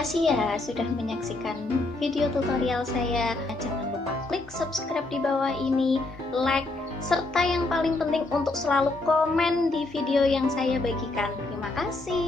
kasih ya sudah menyaksikan video tutorial saya. Jangan lupa klik subscribe di bawah ini, like, serta yang paling penting untuk selalu komen di video yang saya bagikan. Terima kasih.